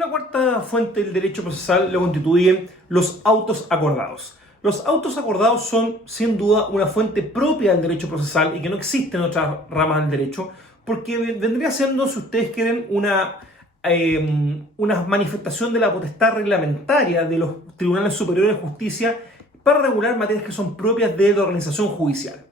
Una cuarta fuente del derecho procesal lo constituyen los autos acordados. Los autos acordados son, sin duda, una fuente propia del derecho procesal y que no existe en otras ramas del derecho, porque vendría siendo, si ustedes quieren, una manifestación de la potestad reglamentaria de los tribunales superiores de justicia para regular materias que son propias de la organización judicial.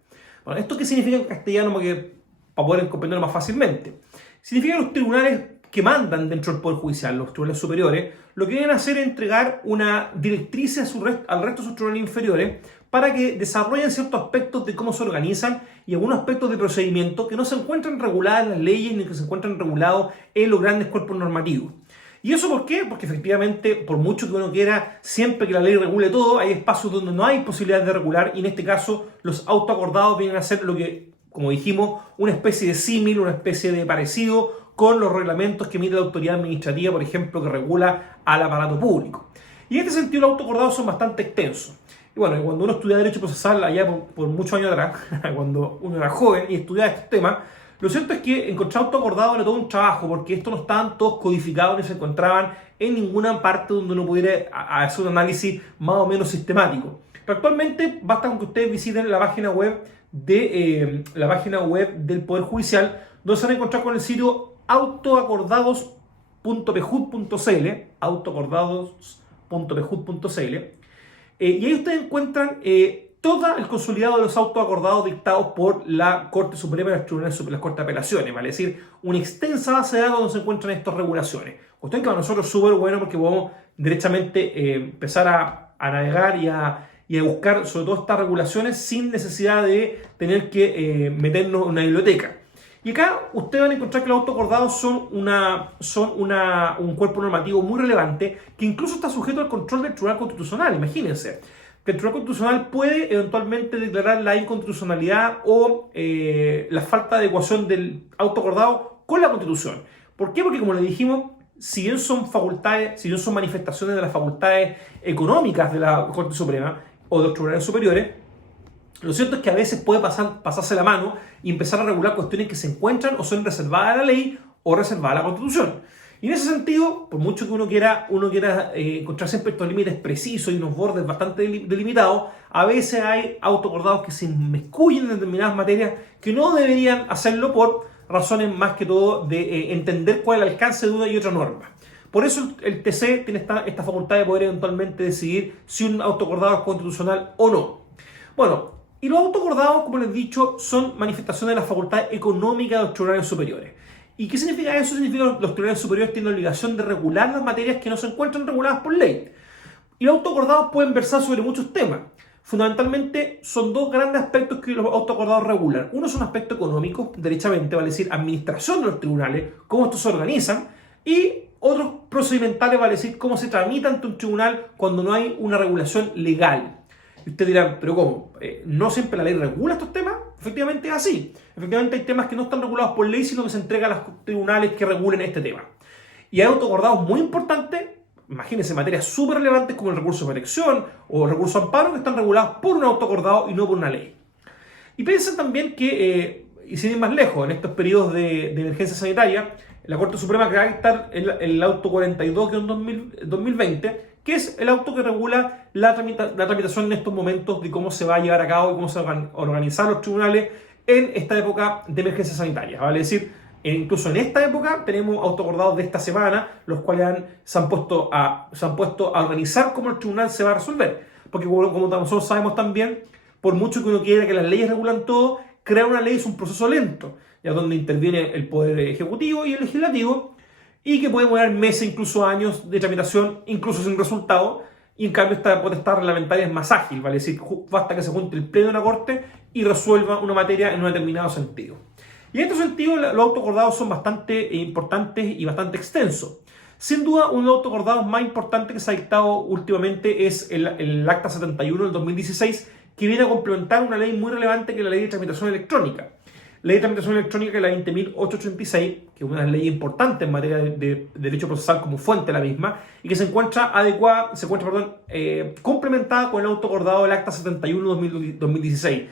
Bueno, ¿esto qué significa en castellano? Para poder comprenderlo más fácilmente. Significa que los tribunales que mandan dentro del Poder Judicial, los tribunales superiores, lo que vienen a hacer es entregar una directriz al resto de sus tribunales inferiores para que desarrollen ciertos aspectos de cómo se organizan y algunos aspectos de procedimiento que no se encuentran regulados en las leyes ni que se encuentran regulados en los grandes cuerpos normativos. ¿Y eso por qué? Porque efectivamente, por mucho que uno quiera, siempre que la ley regule todo, hay espacios donde no hay posibilidad de regular y en este caso los autoacordados vienen a ser lo que, como dijimos, una especie de símil, una especie de parecido con los reglamentos que emite la autoridad administrativa, por ejemplo, que regula al aparato público. Y en este sentido los autoacordados son bastante extensos. Y bueno, cuando uno estudia Derecho Procesal allá por muchos años atrás, cuando uno era joven y estudiaba estos temas, lo cierto es que encontrar autoacordado era todo un trabajo, porque estos no estaban todos codificados ni se encontraban en ninguna parte donde uno pudiera hacer un análisis más o menos sistemático. Pero actualmente basta con que ustedes visiten la página web del Poder Judicial, donde se van a encontrar con el sitio autoacordados.pejud.cl, y ahí ustedes encuentran todo el consolidado de los autoacordados dictados por la Corte Suprema y los tribunales superiores, las Cortes de Apelaciones, vale decir, una extensa base de datos donde se encuentran estas regulaciones. Cuestión que para nosotros es súper bueno porque podemos derechamente empezar a navegar y a buscar sobre todo estas regulaciones sin necesidad de tener que meternos en una biblioteca. Y acá ustedes van a encontrar que los autoacordados son un cuerpo normativo muy relevante que incluso está sujeto al control del Tribunal Constitucional. Imagínense que el Tribunal Constitucional puede eventualmente declarar la inconstitucionalidad o la falta de adecuación del autoacordado con la Constitución. ¿Por qué? Porque, como les dijimos, si bien son manifestaciones de las facultades económicas de la Corte Suprema o de los tribunales superiores, lo cierto es que a veces puede pasarse la mano y empezar a regular cuestiones que se encuentran o son reservadas a la ley o reservadas a la Constitución. Y en ese sentido, por mucho que uno quiera encontrar siempre estos límites precisos y unos bordes bastante delimitados, a veces hay autoacordados que se inmiscuyen en determinadas materias que no deberían hacerlo por razones más que todo de entender cuál es el alcance de una y otra norma. Por eso el TC tiene esta facultad de poder eventualmente decidir si un autoacordado es constitucional o no. Bueno, y los autoacordados, como les he dicho, son manifestaciones de las facultades económicas de los tribunales superiores. ¿Y qué significa eso? Significa que los tribunales superiores tienen la obligación de regular las materias que no se encuentran reguladas por ley. Y los autoacordados pueden versar sobre muchos temas. Fundamentalmente son dos grandes aspectos que los autoacordados regulan. Uno es un aspecto económico, derechamente, vale decir, administración de los tribunales, cómo estos se organizan, y otros procedimentales, vale decir, cómo se tramita ante un tribunal cuando no hay una regulación legal. Y ustedes dirán, ¿pero cómo? ¿No siempre la ley regula estos temas? Efectivamente es así. Efectivamente hay temas que no están regulados por ley, sino que se entregan a los tribunales que regulen este tema. Y hay autoacordados muy importantes, imagínense, materias súper relevantes como el recurso de elección o el recurso de amparo, que están regulados por un autoacordado y no por una ley. Y piensen también que, y sin ir más lejos, en estos periodos de emergencia sanitaria, la Corte Suprema acaba de dictar el auto 42 que es en 2020, que es el auto que regula la tramitación en estos momentos de cómo se va a llevar a cabo y cómo se van a organizar los tribunales en esta época de emergencia sanitaria. Vale decir, incluso en esta época tenemos autoacordados de esta semana, los cuales se han puesto a organizar cómo el tribunal se va a resolver. Porque como nosotros sabemos también, por mucho que uno quiera que las leyes regulan todo, crear una ley es un proceso lento, ya donde interviene el Poder Ejecutivo y el Legislativo, y que puede demorar meses, incluso años de tramitación, incluso sin resultado, y en cambio esta potestad reglamentaria es más ágil, vale decir, basta que se junte el pleno de una corte y resuelva una materia en un determinado sentido. Y en este sentido los autoacordados son bastante importantes y bastante extensos. Sin duda, uno de los autoacordados más importantes que se ha dictado últimamente es el Acta 71 del 2016, que viene a complementar una ley muy relevante que es la Ley de Tramitación Electrónica. La Ley de Tramitación Electrónica, que es la 20.886, que es una ley importante en materia de derecho procesal como fuente de la misma, y que se encuentra complementada con el autoacordado del Acta 71 2016.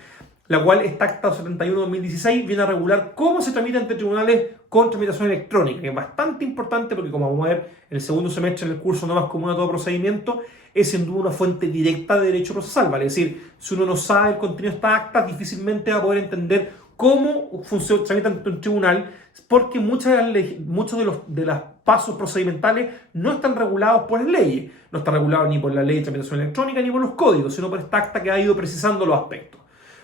la cual esta Acta 71/2016 viene a regular cómo se tramita ante tribunales con tramitación electrónica, que es bastante importante porque, como vamos a ver en el segundo semestre en el curso No más común a todo procedimiento, es sin duda una fuente directa de derecho procesal, ¿vale? Es decir, si uno no sabe el contenido de estas actas, difícilmente va a poder entender cómo funciona, tramita ante un tribunal, porque muchos de los pasos procedimentales no están regulados por las leyes. No está regulado ni por la ley de tramitación electrónica ni por los códigos, sino por esta acta que ha ido precisando los aspectos.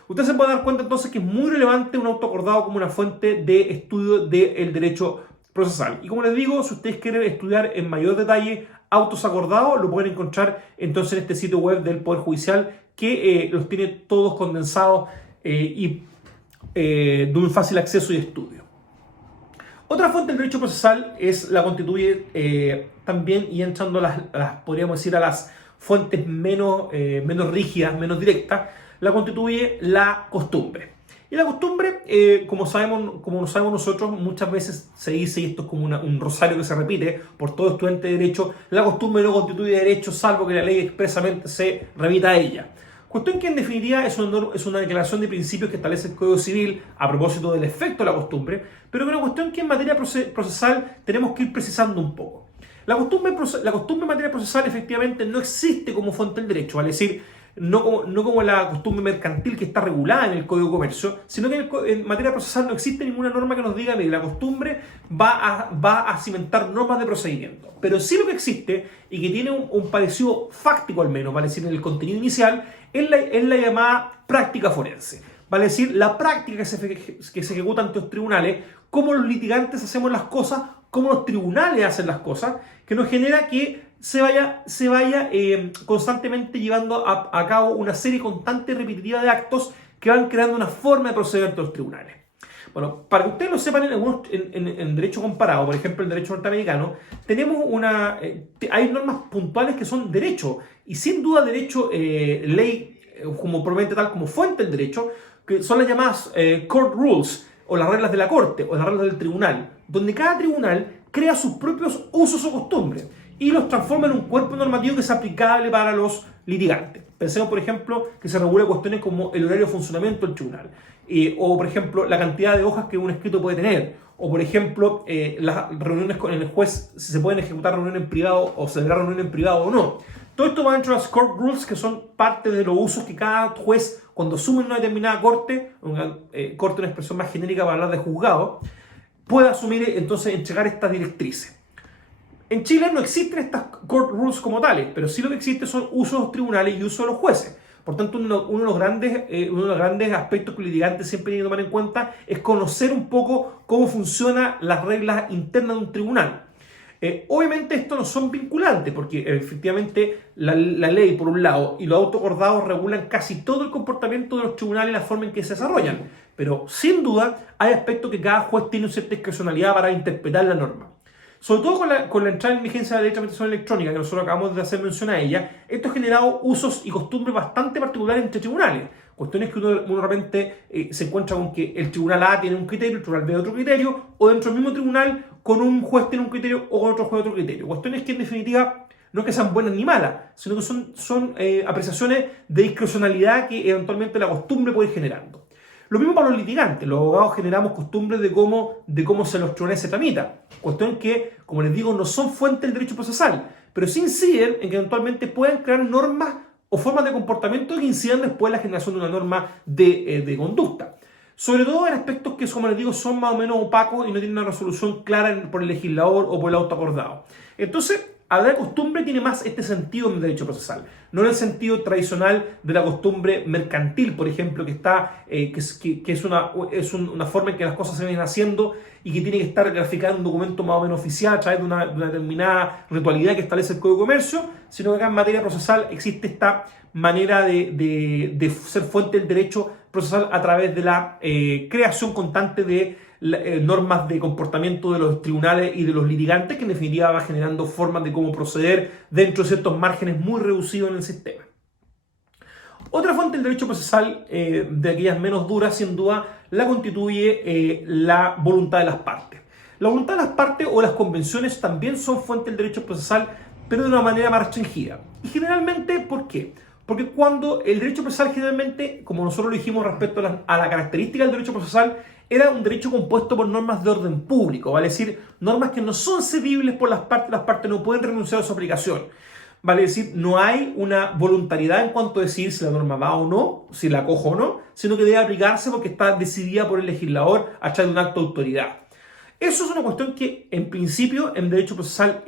Usted se puede dar cuenta entonces que es muy relevante un auto acordado como una fuente de estudio del derecho procesal. Y como les digo, si ustedes quieren estudiar en mayor detalle autos acordados, lo pueden encontrar entonces en este sitio web del Poder Judicial, que los tiene todos condensados y de un fácil acceso y estudio. Otra fuente del derecho procesal la constituye también, y entrando podríamos decir, a las fuentes menos rígidas, menos directas, la constituye la costumbre. Y la costumbre, como lo sabemos nosotros, muchas veces se dice, y esto es como un rosario que se repite por todo estudiante de derecho: la costumbre no constituye derecho salvo que la ley expresamente se remita a ella. Cuestión que en definitiva es una declaración de principios que establece el Código Civil a propósito del efecto de la costumbre, pero que es una cuestión que en materia procesal tenemos que ir precisando un poco. La costumbre en materia procesal efectivamente no existe como fuente del derecho, ¿vale? Es decir, no como la costumbre mercantil que está regulada en el Código de Comercio, sino que en materia procesal no existe ninguna norma que nos diga que la costumbre va a cimentar normas de procedimiento. Pero sí lo que existe, y que tiene un parecido fáctico al menos, vale decir, en el contenido inicial, es la llamada práctica forense. Vale decir, la práctica que se ejecuta ante los tribunales, cómo los litigantes hacemos las cosas, cómo los tribunales hacen las cosas, que nos genera que se vaya constantemente llevando a cabo una serie constante y repetitiva de actos que van creando una forma de proceder ante los tribunales. Bueno, para que ustedes lo sepan, en derecho comparado, por ejemplo, en derecho norteamericano, tenemos hay normas puntuales que son derecho, y sin duda derecho, ley, como probablemente tal como fuente del derecho, que son las llamadas court rules, o las reglas de la corte, o las reglas del tribunal, donde cada tribunal crea sus propios usos o costumbres y los transforma en un cuerpo normativo que es aplicable para los litigantes. Pensemos, por ejemplo, que se regula cuestiones como el horario de funcionamiento del tribunal, o, por ejemplo, la cantidad de hojas que un escrito puede tener, o, por ejemplo, las reuniones con el juez, si se pueden ejecutar reuniones en privado o celebrar reuniones en privado o no. Todo esto va dentro de las court rules, que son parte de los usos que cada juez, cuando asume una determinada corte, una expresión más genérica para hablar de juzgado, puede asumir, entonces, entregar estas directrices. En Chile no existen estas court rules como tales, pero sí lo que existe son usos de los tribunales y usos de los jueces. Por tanto, uno de los grandes aspectos que el litigante siempre tiene que tomar en cuenta es conocer un poco cómo funcionan las reglas internas de un tribunal. Obviamente esto no son vinculantes, porque efectivamente la ley, por un lado, y los autos acordados regulan casi todo el comportamiento de los tribunales y la forma en que se desarrollan. Pero sin duda hay aspectos que cada juez tiene una cierta discrecionalidad para interpretar la norma. Sobre todo con la entrada en vigencia de la ley de tramitación electrónica, que nosotros acabamos de hacer mención a ella, esto ha generado usos y costumbres bastante particulares entre tribunales. Cuestiones que uno de repente se encuentra con que el tribunal A tiene un criterio, el tribunal B otro criterio, o dentro del mismo tribunal con un juez tiene un criterio o con otro juez otro criterio. Cuestiones que en definitiva no es que sean buenas ni malas, sino que son apreciaciones de discrecionalidad que eventualmente la costumbre puede ir generando. Lo mismo para los litigantes. Los abogados generamos costumbres de cómo se los tribunales se tramita. Cuestión que, como les digo, no son fuente del derecho procesal, pero sí inciden en que eventualmente pueden crear normas o formas de comportamiento que incidan después en la generación de una norma de conducta. Sobre todo en aspectos que, como les digo, son más o menos opacos y no tienen una resolución clara por el legislador o por el auto acordado. Entonces, hablar de costumbre tiene más este sentido en el derecho procesal, no en el sentido tradicional de la costumbre mercantil, por ejemplo, que es una forma en que las cosas se vienen haciendo y que tiene que estar graficada en un documento más o menos oficial a través de una determinada ritualidad que establece el Código de Comercio, sino que acá en materia procesal existe esta manera de ser fuente del derecho procesal a través de la creación constante de normas de comportamiento de los tribunales y de los litigantes, que en definitiva va generando formas de cómo proceder dentro de ciertos márgenes muy reducidos en el sistema. Otra fuente del derecho procesal, de aquellas menos duras, sin duda, la constituye la voluntad de las partes. La voluntad de las partes o las convenciones también son fuente del derecho procesal, pero de una manera más restringida. Y generalmente, ¿por qué? Porque cuando el derecho procesal generalmente, como nosotros lo dijimos respecto a la característica del derecho procesal, era un derecho compuesto por normas de orden público, vale decir, normas que no son cedibles por las partes no pueden renunciar a su aplicación. Vale decir, no hay una voluntariedad en cuanto a decir si la norma va o no, si la acojo o no, sino que debe aplicarse porque está decidida por el legislador a través de un acto de autoridad. Eso es una cuestión que, en principio, en derecho procesal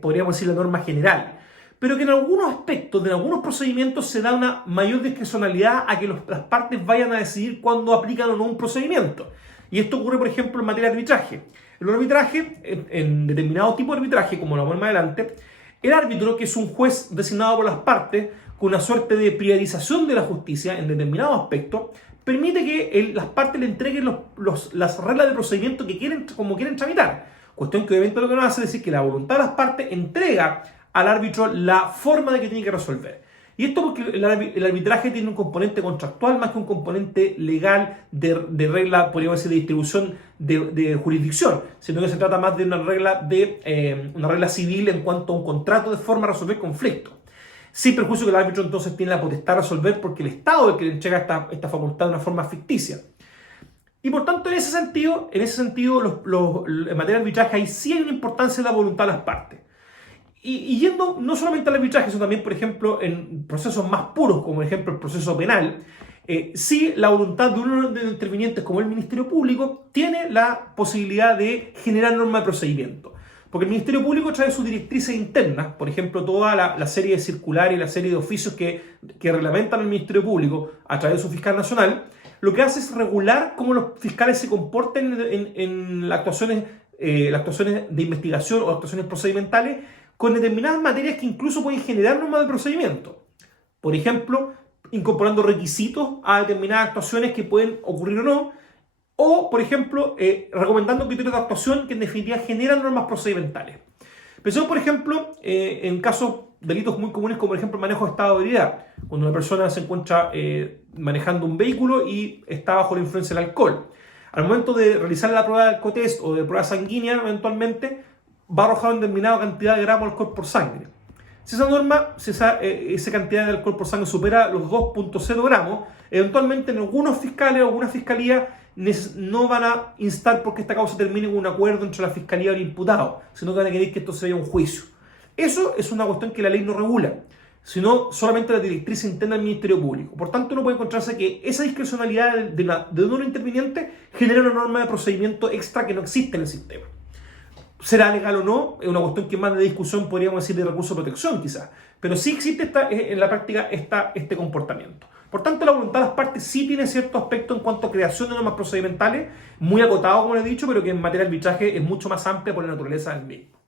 podríamos decir, la norma general, pero que en algunos aspectos, en algunos procedimientos, se da una mayor discrecionalidad a que las partes vayan a decidir cuándo aplican o no un procedimiento. Y esto ocurre, por ejemplo, en materia de arbitraje. En el arbitraje, en determinado tipo de arbitraje, como lo vamos más adelante, el árbitro, que es un juez designado por las partes, con una suerte de priorización de la justicia en determinado aspecto, permite que las partes le entreguen las reglas de procedimiento que quieren, como quieren tramitar. Cuestión que obviamente lo que nos hace es decir que la voluntad de las partes entrega al árbitro la forma de que tiene que resolver. Y esto porque el arbitraje tiene un componente contractual más que un componente legal de regla, podríamos decir, de distribución de jurisdicción, sino que se trata más de una regla civil en cuanto a un contrato de forma de resolver conflictos. Sin perjuicio que el árbitro entonces tiene la potestad de resolver porque el Estado es el que le entrega esta facultad de una forma ficticia. Y por tanto, en ese sentido, en materia de arbitraje, ahí sí hay una importancia de la voluntad de las partes. Y yendo no solamente al arbitraje, sino también, por ejemplo, en procesos más puros, como por ejemplo el proceso penal, sí la voluntad de uno de los intervinientes, como el Ministerio Público, tiene la posibilidad de generar normas de procedimiento. Porque el Ministerio Público trae sus directrices internas, por ejemplo, toda la serie de circulares y la serie de oficios que reglamentan al Ministerio Público a través de su fiscal nacional, lo que hace es regular cómo los fiscales se comporten en las actuaciones de investigación o actuaciones procedimentales con determinadas materias que incluso pueden generar normas de procedimiento. Por ejemplo, incorporando requisitos a determinadas actuaciones que pueden ocurrir o no, o, por ejemplo, recomendando criterios de actuación que en definitiva generan normas procedimentales. Pensemos, por ejemplo, en casos, delitos muy comunes como, por ejemplo, el manejo de estado de ebriedad, cuando una persona se encuentra manejando un vehículo y está bajo la influencia del alcohol. Al momento de realizar la prueba de alcotest o de prueba sanguínea, eventualmente, va a arrojar una determinada cantidad de gramos de alcohol por sangre. Si esa cantidad de alcohol por sangre supera los 2.0 gramos, eventualmente en algunos fiscales o alguna fiscalía no van a instar porque esta causa termine con un acuerdo entre la fiscalía y el imputado, sino que van a querer que esto sea un juicio. Eso es una cuestión que la ley no regula, sino solamente la directriz interna del Ministerio Público. Por tanto, uno puede encontrarse que esa discrecionalidad de uno interviniente genera una norma de procedimiento extra que no existe en el sistema. ¿Será legal o no? Es una cuestión que más de discusión, podríamos decir, de recurso de protección quizás. Pero sí existe en la práctica este comportamiento. Por tanto, la voluntad de las partes sí tiene cierto aspecto en cuanto a creación de normas procedimentales, muy acotado, como les he dicho, pero que en materia de arbitraje es mucho más amplia por la naturaleza del mismo.